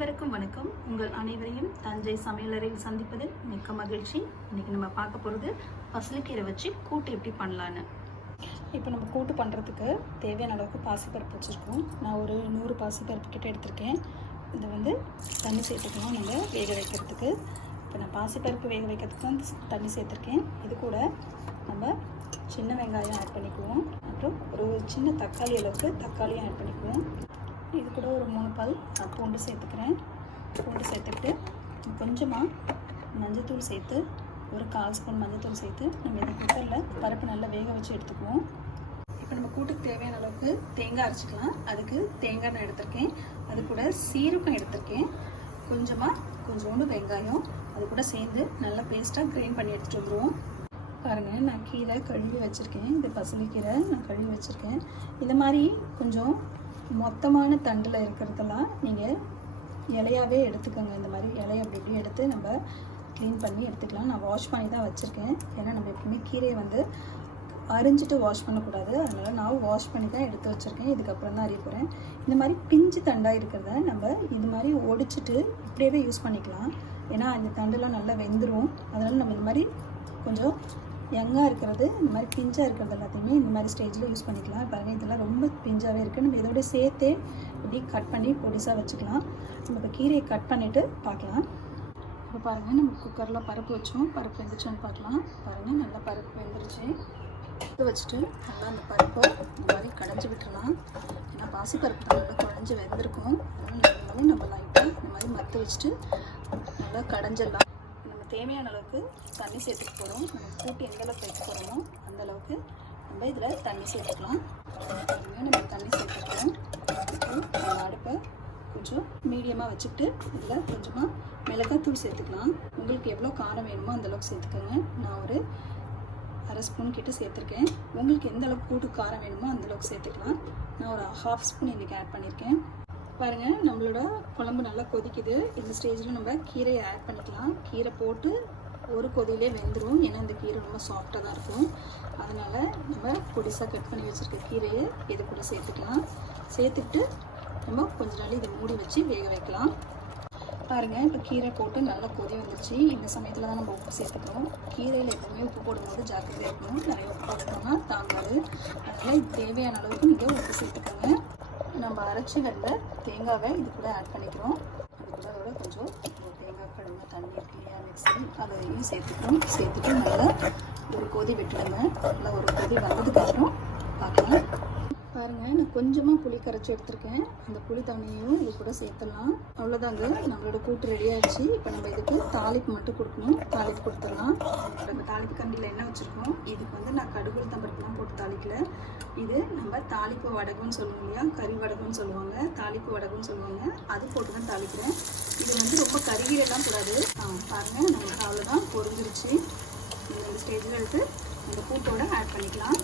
அனைவருக்கும் வணக்கம். உங்கள் அனைவரையும் தஞ்சை சமையலறையில் சந்திப்பதில் மிக்க மகிழ்ச்சி. இன்றைக்கி நம்ம பார்க்க போகிறது பசலைக்கீரை வச்சு கூட்டு எப்படி பண்ணலான்னு. இப்போ நம்ம கூட்டு பண்ணுறதுக்கு தேவையான அளவுக்கு பாசிப்பருப்பு வச்சுருக்கோம். நான் ஒரு 100 பாசிப்பருப்பு கிட்ட எடுத்திருக்கேன். இதை வந்து தண்ணி சேர்த்துக்கணும் நம்ம வேக வைக்கிறதுக்கு. இப்போ நான் பாசிப்பருப்பு வேக வைக்கிறதுக்கு தான் தண்ணி சேர்த்துருக்கேன். இது கூட நம்ம சின்ன வெங்காயம் ஆட் பண்ணிக்குவோம். அப்புறம் ஒரு சின்ன தக்காளி அளவுக்கு தக்காளியும் ஆட் பண்ணிக்குவோம். இது கூட ஒரு 3 பல் பூண்டு சேர்த்துக்கிறேன். பூண்டு சேர்த்துக்கிட்டு கொஞ்சமாக மஞ்சத்தூள் சேர்த்து ஒரு 1/4 ஸ்பூன் மஞ்சத்தூள் சேர்த்து நம்ம இந்த குக்கரில் பருப்பு நல்லா வேக வச்சு எடுத்துக்குவோம். இப்போ நம்ம கூட்டுக்கு தேவையான அளவுக்கு தேங்காய் அரைச்சிக்கலாம். அதுக்கு தேங்காய் நான் எடுத்திருக்கேன். அது கூட சீரகம் எடுத்திருக்கேன். கொஞ்சோண்டு வெங்காயம் அது கூட சேர்ந்து நல்லா பேஸ்ட்டாக கிரைண்ட் பண்ணி எடுத்துகிட்டு வந்துடுவோம். பாருங்கள், நான் கீரை கழுவி வச்சுருக்கேன். இது பசலைக்கீரை நான் கழுவி வச்சுருக்கேன். இந்த மாதிரி கொஞ்சம் மொத்தமான தண்டில் இருக்கிறதெல்லாம் நீங்கள் இலையாகவே எடுத்துக்கோங்க. இந்த மாதிரி இலையை அப்படி இப்படி எடுத்து நம்ம க்ளீன் பண்ணி எடுத்துக்கலாம். நான் வாஷ் பண்ணி தான் வச்சுருக்கேன். ஏன்னா நம்ம எப்பவுமே கீரையை வந்து அரிஞ்சிட்டு வாஷ் பண்ணக்கூடாது. அதனால் நான் வாஷ் பண்ணி தான் எடுத்து வச்சுருக்கேன். இதுக்கப்புறம் தான் அறிய போகிறேன். இந்த மாதிரி பிஞ்சு தண்டாக இருக்கிறத நம்ம இது மாதிரி ஒடிச்சிட்டு இப்படியே யூஸ் பண்ணிக்கலாம். ஏன்னா இந்த தண்டெல்லாம் நல்லா வெந்துடும். அதனால் நம்ம இந்த மாதிரி கொஞ்சம் யங்காக இருக்கிறது, இந்த மாதிரி பிஞ்சாக இருக்கிறது எல்லாத்தையுமே இந்த மாதிரி ஸ்டேஜில் யூஸ் பண்ணிக்கலாம். பாருங்கள், இதெல்லாம் ரொம்ப பிஞ்சாகவே இருக்குது. நம்ம இதோட சேர்த்தே இப்படி கட் பண்ணி பொடிசாக வச்சுக்கலாம். நம்ம இப்போ கீரையை கட் பண்ணிவிட்டு பார்க்கலாம். இப்போ பாருங்கள், நம்ம குக்கரில் பருப்பு வச்சோம். பருப்பு வெந்துச்சோன்னு பார்க்கலாம். பாருங்கள், நல்லா பருப்பு வெந்துருச்சு. இது வச்சுட்டு நல்லா அந்த பருப்பை இந்த மாதிரி கடைஞ்சி விட்டுடலாம். ஏன்னா பாசிப்பருப்பு தான் நல்லா குழஞ்சி வெந்திருக்கும். அதனால் நம்ம லைட்டாக இந்த மாதிரி மற்ற வச்சுட்டு நல்லா கடைஞ்சிடலாம். தேவையான அளவுக்கு தண்ணி சேர்த்துக்க போகிறோம். நம்ம கூட்டு எந்த அளவுக்கு வைக்க போகிறோமோ அந்தளவுக்கு நம்ம இதில் தண்ணி சேர்த்துக்கலாம். நம்ம தண்ணி சேர்த்துக்கலாம். நம்ம அடுப்பை கொஞ்சம் மீடியமாக வச்சுக்கிட்டு இதில் கொஞ்சமாக மிளகாத்தூள் சேர்த்துக்கலாம். உங்களுக்கு எவ்வளோ காரம் வேணுமோ அந்தளவுக்கு சேர்த்துக்கோங்க. நான் ஒரு 1/2 ஸ்பூன் கிட்ட சேர்த்துருக்கேன். உங்களுக்கு எந்த அளவுக்கு கூட்டு காரம் வேணுமோ அந்தளவுக்கு சேர்த்துக்கலாம். நான் ஒரு 1/2 ஸ்பூன் இன்றைக்கி ஆட் பண்ணியிருக்கேன். பாருங்கள், நம்மளோட குழம்பு நல்லா கொதிக்குது. இந்த ஸ்டேஜில் நம்ம கீரையை ஆட் பண்ணிக்கலாம். கீரை போட்டு ஒரு கொதியிலே வெந்துடும். ஏன்னா இந்த கீரை ரொம்ப சாஃப்டாக தான் இருக்கும். அதனால் நம்ம பொடிசாக கட் பண்ணி வச்சுருக்க கீரையை இது கூட சேர்த்துக்கலாம். சேர்த்துக்கிட்டு நம்ம கொஞ்ச நாள் இதை மூடி வச்சு வேக வைக்கலாம். பாருங்கள், இப்போ கீரை போட்டு நல்லா கொதி வந்துருச்சு. இந்த சமயத்தில் தான் நம்ம உப்பு சேர்த்துக்கணும். கீரையில் எப்பவுமே உப்பு போடும்போது ஜாக்கிரதையாக இருக்கணும். நிறைய உப்பு போட்டோம்னா தாங்காது. அதனால் தேவையான அளவுக்கு நீங்கள் உப்பு சேர்த்துக்கோங்க. நம்ம அரைச்சி வெள்ள தேங்காவை இது கூட ஆட் பண்ணிக்கிறோம். அது கூட அதோட கொஞ்சம் தேங்காய் கழுவுன தண்ணி இருக்கு இல்லையா, மிக்ஸி, அதையும் சேர்த்துக்கிறோம். சேர்த்துட்டு நல்லா ஒரு கொதி விட்டுடுங்க. நல்லா ஒரு கொதி வந்ததுக்கப்புறம் பார்க்கலாம். பாருங்கள், நான் கொஞ்சமாக புளி கரைச்சி எடுத்திருக்கேன். அந்த புளி தண்ணியும் இது கூட சேர்த்துடலாம். அவ்வளோதாங்க, நம்மளோட கூட்டு ரெடி ஆகிடுச்சு. இப்போ நம்ம இதுக்கு தாளிப்பு மட்டும் கொடுக்கணும். தாளிப்பு கொடுத்துடலாம். நம்ம தாளிப்பு கண்டியில் என்ன வச்சுருக்கோம், இதுக்கு வந்து நான் கடுகு தம்பருப்புலாம் போட்டு தாளிக்கல. இது நம்ம தாளிப்பு வடகுன்னு சொல்லுவோம் இல்லையா, கறி வடகுன்னு சொல்லுவாங்க, தாளிப்பு வடகுன்னு சொல்லுவாங்க. அது போட்டு தான் தாளிக்கிறேன். இது வந்து ரொம்ப கருகீரெல்லாம் கூடாது. பாருங்கள், நமக்கு அவ்வளோதான் பொரிஞ்சிருச்சு. இந்த ஸ்டேஜில் எடுத்து அந்த கூட்டோட ஆட் பண்ணிக்கலாம்.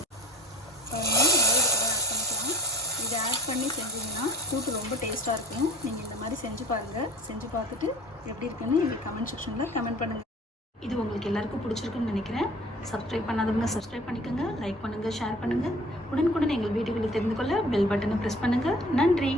இதை ஆட் பண்ணி செஞ்சிங்கன்னா கூட்டு ரொம்ப டேஸ்ட்டாக இருக்கும். நீங்கள் இந்த மாதிரி செஞ்சு பாருங்கள். செஞ்சு பார்த்துட்டு எப்படி இருக்குன்னு எங்கள் கமெண்ட் செக்ஷனில் கமெண்ட் பண்ணுங்கள். இது உங்களுக்கு எல்லாருக்கும் பிடிச்சிருக்குன்னு நினைக்கிறேன். சப்ஸ்கிரைப் பண்ணாதவங்க சப்ஸ்கிரைப் பண்ணிக்கோங்க, லைக் பண்ணுங்கள், ஷேர் பண்ணுங்கள். உடனுக்குடன் எங்கள் வீடியோவில் தெரிந்து கொள்ள பெல் பட்டனை ப்ரெஸ் பண்ணுங்கள். நன்றி.